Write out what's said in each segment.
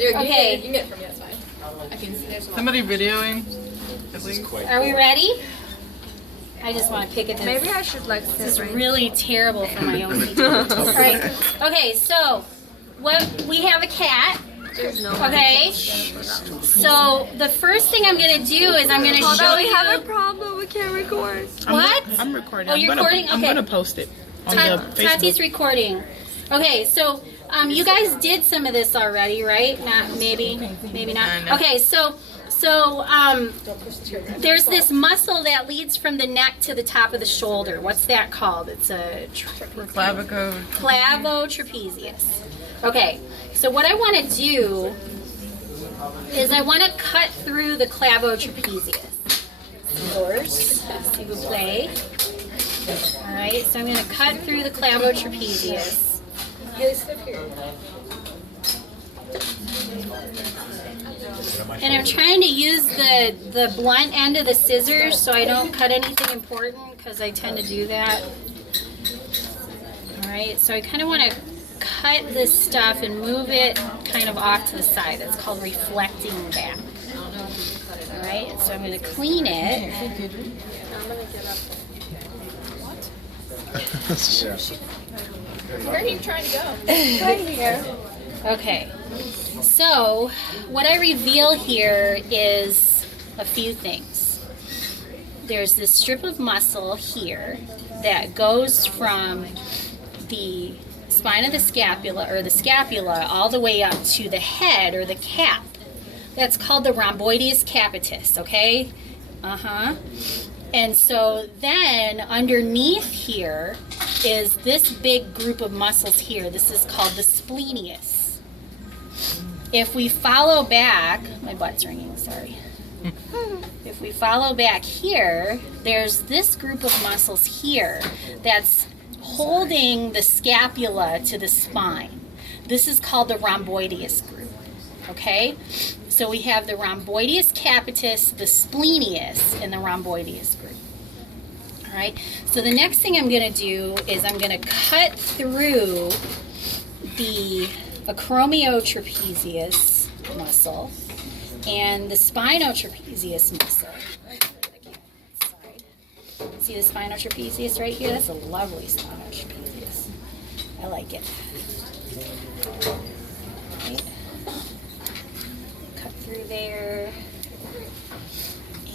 Okay. You can get it from me, that's fine. I can see there's Somebody videoing? Are we ready? I just want to pick at this. Maybe I should like This is really terrible for my OCD. All right. Okay, so we have a cat. Okay. So the first thing I'm going to do is I'm going to show you. We have a problem. We can't record. What? I'm recording. Oh, you're recording? Okay. I'm going to post it on the Facebook. Tati's recording. Okay, so you guys did some of this already, right? Not maybe not. Okay, so there's this muscle that leads from the neck to the top of the shoulder. What's that called? It's a clavotrapezius. Okay, so what I want to do is I want to cut through the clavotrapezius. Yours, s'il vous plaît. All right, so I'm going to cut through the clavotrapezius. And I'm trying to use the blunt end of the scissors so I don't cut anything important, because I tend to do that. Alright, so I kind of want to cut this stuff and move it kind of off to the side. That's called reflecting back. Alright, so I'm going to clean it. Where are you trying to go? Right here. Okay, so what I reveal here is a few things. There's this strip of muscle here that goes from the spine of the scapula, or the scapula, all the way up to the head, or the cap. That's called the rhomboideus capitis, okay? And so then underneath here is this big group of muscles here. This is called the splenius. If we follow back, my butt's ringing, sorry. If we follow back here, there's this group of muscles here that's holding the scapula to the spine. This is called the rhomboideus group, okay? So we have the rhomboideus capitis, the splenius, and the rhomboideus group. All right, so the next thing I'm going to do is I'm going to cut through the acromiotrapezius muscle and the spinotrapezius muscle. See the spinotrapezius right here? That's a lovely spinotrapezius. I like it. Right. Cut through there.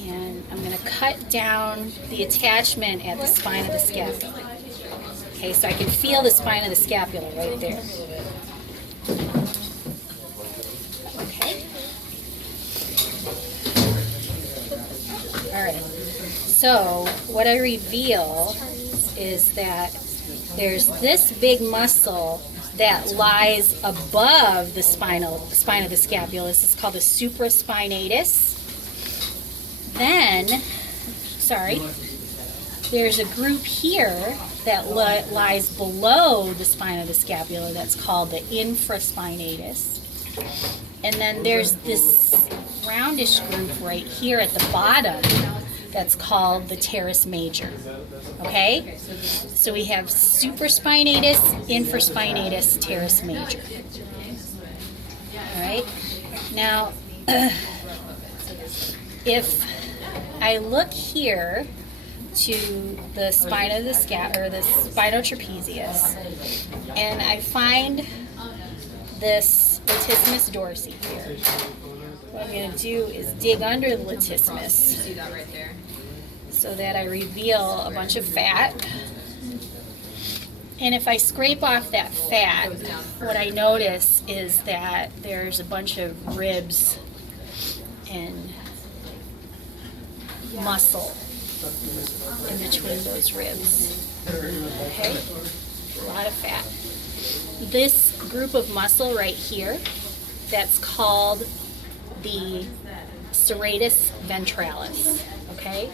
And I'm going to cut down the attachment at the spine of the scapula. Okay, so I can feel the spine of the scapula right there. Okay. All right. So what I reveal is that there's this big muscle that lies above the spine of the scapula. This is called the supraspinatus. Then, there's a group here that lies below the spine of the scapula that's called the infraspinatus. And then there's this roundish group right here at the bottom that's called the teres major. Okay? So we have supraspinatus, infraspinatus, teres major. All right? Now, if I look here to the spine of the the spinotrapezius, and I find this latissimus dorsi here. What I'm going to do is dig under the latissimus so that I reveal a bunch of fat. And if I scrape off that fat, what I notice is that there's a bunch of ribs and muscle in between those ribs. Okay? A lot of fat. This group of muscle right here, that's called the serratus ventralis. Okay?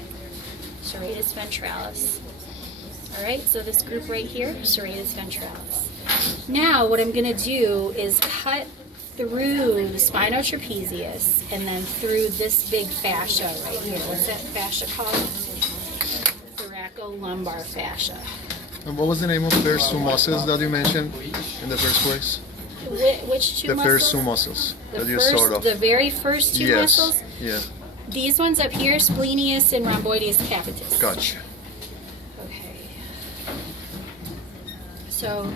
Serratus ventralis. Alright, so this group right here, serratus ventralis. Now what I'm going to do is cut through the spinotrapezius and then through this big fascia right here. What's that fascia called? Thoracolumbar fascia. And what was the name of the first two muscles that you mentioned in the first place? Which two The muscles? first two muscles The that you first- sort of. The very first two Yes. muscles? Yeah. These ones up here, splenius and rhomboideus capitis. Gotcha. Okay. So,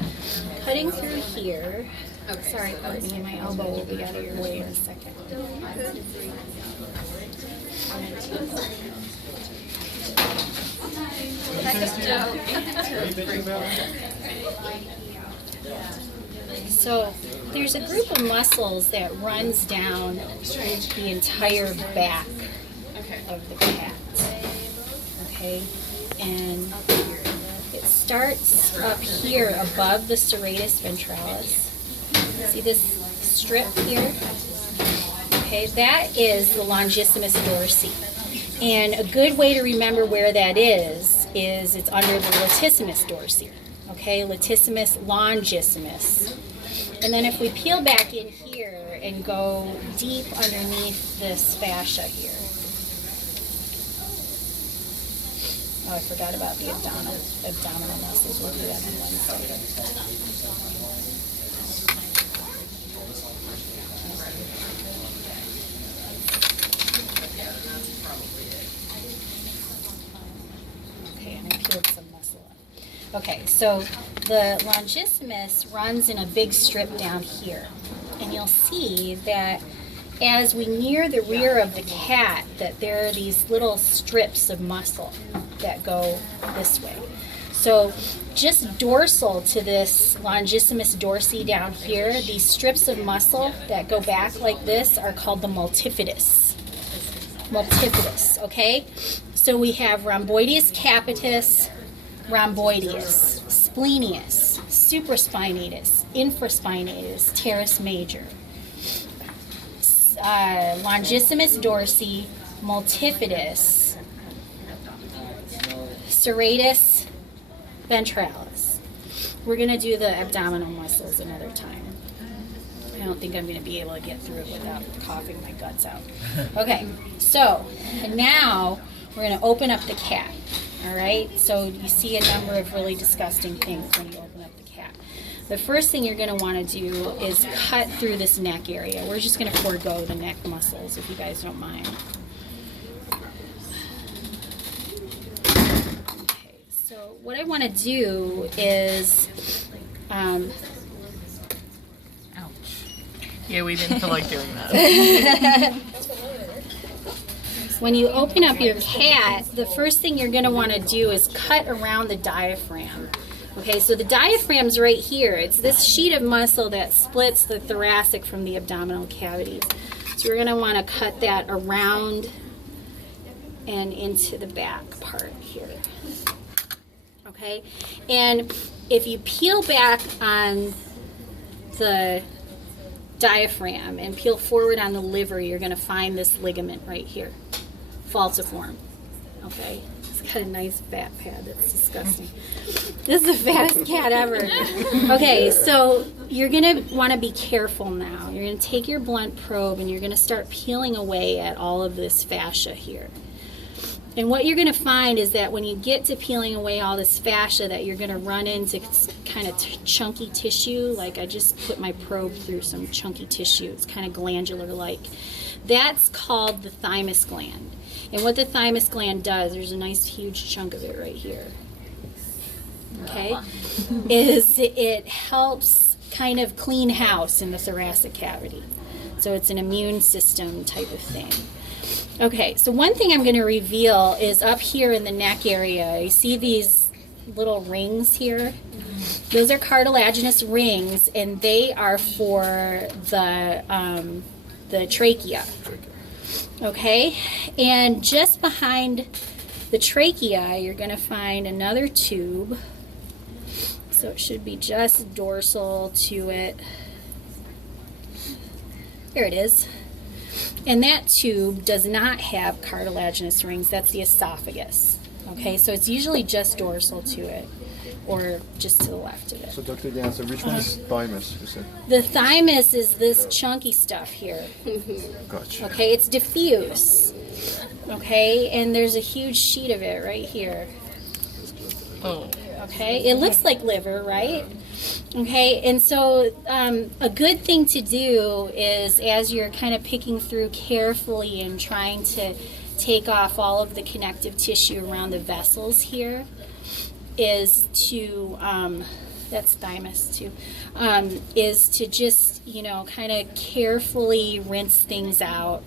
cutting through here. Oh, sorry, Courtney, my elbow will be out of your way in a second. So there's a group of muscles that runs down the entire back of the cat. Okay, and it starts up here above the serratus ventralis. See this strip here? Okay, that is the longissimus dorsi. And a good way to remember where that is it's under the latissimus dorsi. Okay, latissimus longissimus. And then if we peel back in here and go deep underneath this fascia here. Oh, I forgot about the abdominal muscles. We'll do that in 1 second. Okay, and I peeled some muscle up. Okay, so the longissimus runs in a big strip down here. And you'll see that as we near the rear of the cat, that there are these little strips of muscle that go this way. So just dorsal to this longissimus dorsi down here, these strips of muscle that go back like this are called the multifidus. Multifidus, okay? So we have rhomboideus capitis, rhomboideus, splenius, supraspinatus, infraspinatus, teres major, longissimus dorsi, multifidus, serratus ventralis. We're going to do the abdominal muscles another time. I don't think I'm going to be able to get through it without coughing my guts out. Okay, so now we're going to open up the cat. All right, so you see a number of really disgusting things when you open up the cat. The first thing you're going to want to do is cut through this neck area. We're just going to forego the neck muscles if you guys don't mind. Okay, so what I want to do is, Yeah, we didn't feel like doing that. when you open up your cat, the first thing you're going to want to do is cut around the diaphragm. Okay, so the diaphragm's right here. It's this sheet of muscle that splits the thoracic from the abdominal cavities. So we're going to want to cut that around and into the back part here. Okay, and if you peel back on the diaphragm and peel forward on the liver, you're going to find this ligament right here, falciform. Okay, it's got a nice fat pad. That's disgusting. This is the fattest cat ever. Okay, so you're going to want to be careful now. You're going to take your blunt probe and you're going to start peeling away at all of this fascia here. And what you're going to find is that when you get to peeling away all this fascia, that you're going to run into kind of chunky tissue. Like I just put my probe through some chunky tissue. It's kind of glandular-like. That's called the thymus gland. And what the thymus gland does, there's a nice huge chunk of it right here. Okay? Is it helps kind of clean house in the thoracic cavity. So it's an immune system type of thing. Okay, so one thing I'm going to reveal is up here in the neck area. You see these little rings here? Those are cartilaginous rings, and they are for the trachea. Okay, and just behind the trachea, you're going to find another tube. So it should be just dorsal to it. Here it is. And that tube does not have cartilaginous rings. That's the esophagus. Okay, so it's usually just dorsal to it, or just to the left of it. So Dr. Dancer, which one is thymus, you said? The thymus is this chunky stuff here. Gotcha. Okay, it's diffuse. Okay, and there's a huge sheet of it right here. Oh. Okay, it looks like liver, right? Okay, and so a good thing to do is, as you're kind of picking through carefully and trying to take off all of the connective tissue around the vessels here, is to, that's thymus too, is to just, kind of carefully rinse things out.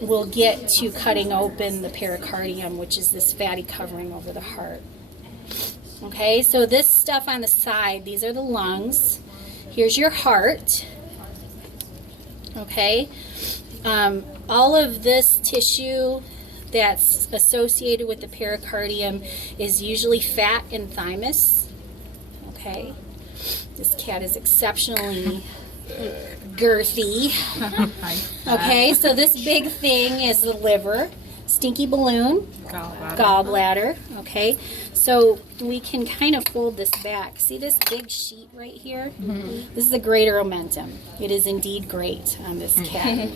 We'll get to cutting open the pericardium, which is this fatty covering over the heart. Okay, so this stuff on the side, these are the lungs. Here's your heart. Okay, all of this tissue that's associated with the pericardium is usually fat and thymus. Okay, this cat is exceptionally girthy. Okay, so this big thing is the liver, stinky balloon, gallbladder. Okay, so we can kind of fold this back. See this big sheet right here? This is the greater omentum. It is indeed great on this cat.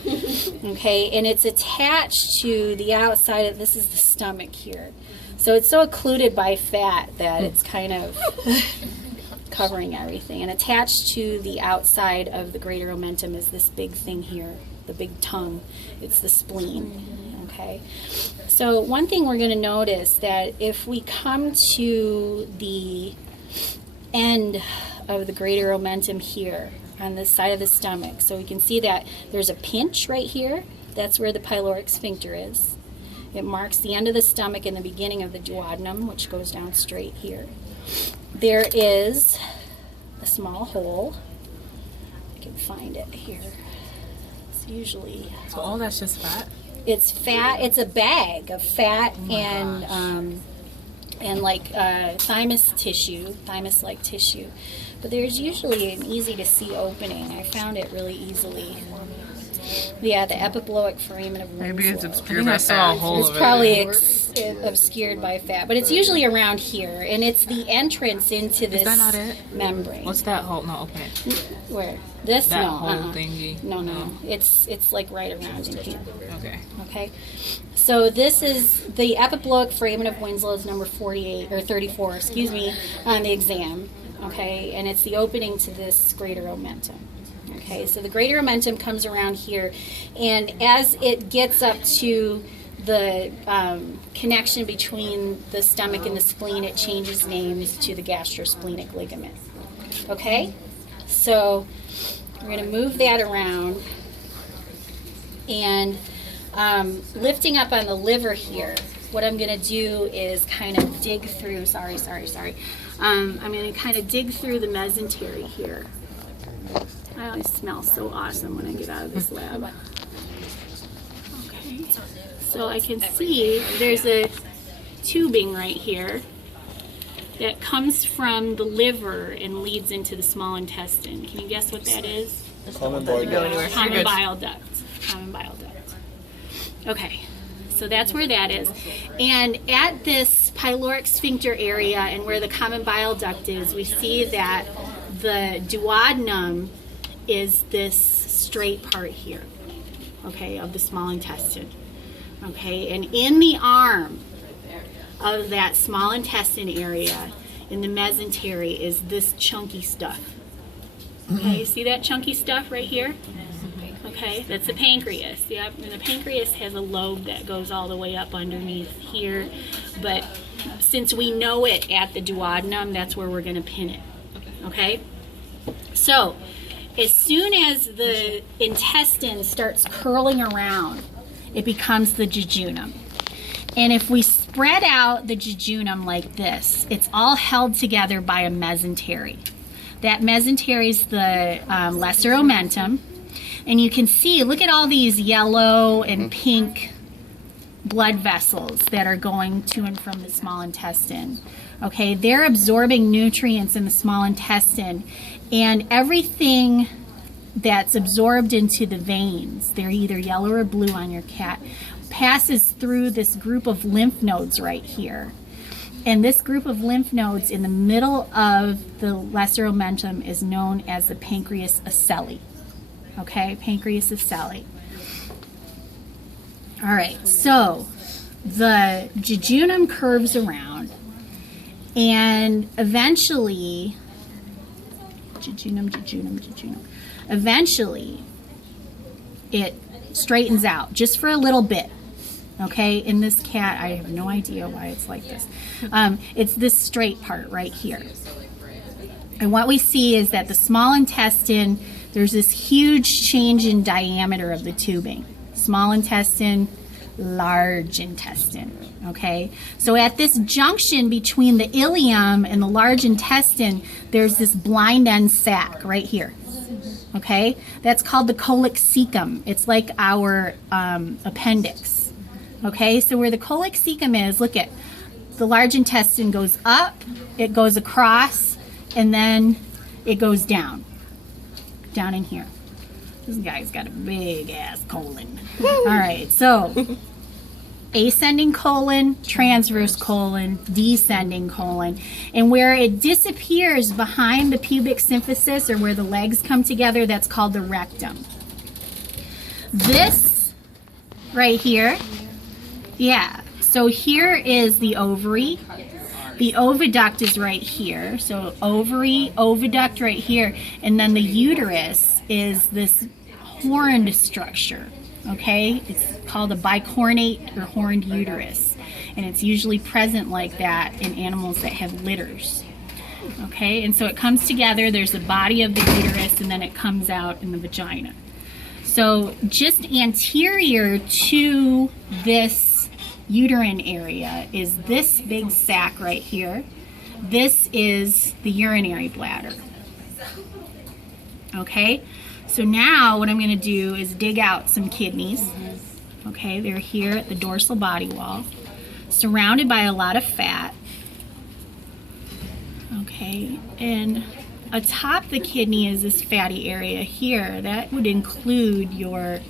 Okay, and it's attached to the outside of, this is the stomach here. So it's so occluded by fat that it's kind of covering everything. And attached to the outside of the greater omentum is this big thing here, the big tongue. It's the spleen. Okay, so one thing we're going to notice that if we come to the end of the greater omentum here on the side of the stomach, so we can see that there's a pinch right here. That's where the pyloric sphincter is. It marks the end of the stomach and the beginning of the duodenum, which goes down straight here. There is a small hole. I can find it here. It's usually... So all that's just fat? It's fat. It's a bag of fat and like thymus tissue, thymus-like tissue. But there's usually an easy to see opening. I found it really easily. Yeah, the epibloic foramen of Winslow. Maybe it's obscured by fat. It's probably obscured by fat, but it's usually around here, and it's the entrance into this Is that not it? membrane. What's that hole? No, okay. Where? This? That No. whole thingy? No. It's like right around in here. Okay. Okay. So this is the epibloic foramen of Winslow is number 48 or 34, excuse me, on the exam. Okay, and it's the opening to this greater omentum. Okay, so the greater omentum comes around here, and as it gets up to the connection between the stomach and the spleen, it changes names to the gastrosplenic ligament. Okay, so we're going to move that around, and lifting up on the liver here, what I'm going to do is kind of dig through, I'm going to kind of dig through the mesentery here. I always smell so awesome when I get out of this lab. Okay, so I can see there's a tubing right here that comes from the liver and leads into the small intestine. Can you guess what that is? Common bile duct. Common bile duct. Common bile duct. Okay, so that's where that is. And at this pyloric sphincter area and where the common bile duct is, we see that the duodenum is this straight part here, okay, of the small intestine. Okay, and in the arm of that small intestine area, in the mesentery, is this chunky stuff. Okay, see that chunky stuff right here? Okay, that's the pancreas. Yep, and the pancreas has a lobe that goes all the way up underneath here, but since we know it at the duodenum, that's where we're going to pin it. Okay, so as soon as the intestine starts curling around, it becomes the jejunum. And if we spread out the jejunum like this, it's all held together by a mesentery. That mesentery is the lesser omentum. And you can see, look at all these yellow and pink blood vessels that are going to and from the small intestine. Okay, they're absorbing nutrients in the small intestine, and everything that's absorbed into the veins, they're either yellow or blue on your cat, passes through this group of lymph nodes right here. And this group of lymph nodes in the middle of the lesser omentum is known as the pancreas ocelli. Okay, pancreas ocelli. All right, so the jejunum curves around, And eventually, eventually it straightens out just for a little bit. Okay, in this cat, I have no idea why it's like this. It's this straight part right here. And what we see is that the small intestine, there's this huge change in diameter of the tubing. Small intestine, large intestine, okay? So at this junction between the ileum and the large intestine, there's this blind end sac right here, okay? That's called the coccygeum. It's like our appendix, okay? So where the coccygeum is, look at, the large intestine goes up, it goes across, and then it goes down in here. This guy's got a big ass colon. All right, so ascending colon, transverse colon, descending colon, and where it disappears behind the pubic symphysis, or where the legs come together, that's called the rectum. This right here, yeah, so here is the ovary. The oviduct is right here, so ovary, oviduct right here, and then the uterus is this horned structure, okay? It's called a bicornate or horned uterus, and it's usually present like that in animals that have litters, okay? And so it comes together, there's the body of the uterus, and then it comes out in the vagina. So just anterior to this uterine area is this big sac right here. This is the urinary bladder. Okay, so now what I'm going to do is dig out some kidneys. Okay, they're here at the dorsal body wall, surrounded by a lot of fat. Okay, and atop the kidney is this fatty area here. That would include your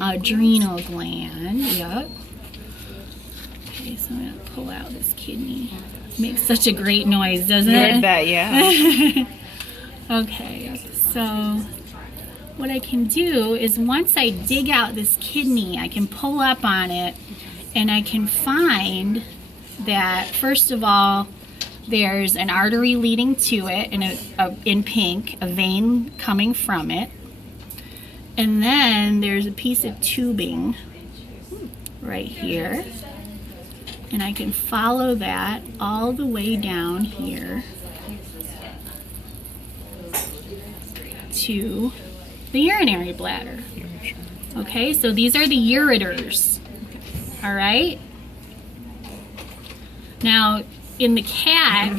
adrenal gland. Yep. Okay, so I'm going to pull out this kidney. It makes such a great noise, doesn't it? I bet, yeah. Okay, so what I can do is once I dig out this kidney, I can pull up on it and I can find that, first of all, there's an artery leading to it, and in pink, a vein coming from it. And then there's a piece of tubing right here. And I can follow that all the way down here to the urinary bladder. Okay, so these are the ureters. All right? Now, in the cat,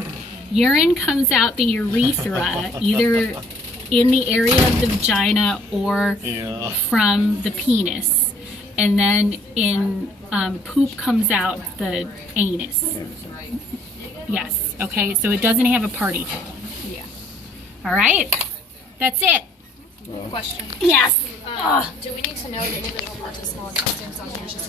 urine comes out the urethra, either in the area of the vagina or from the penis. And then in poop comes out the anus. Yes, okay, so it doesn't have a party hole. Yeah. All right, that's it. Question. Yes. Do we need to know the individual parts of small intestines on here?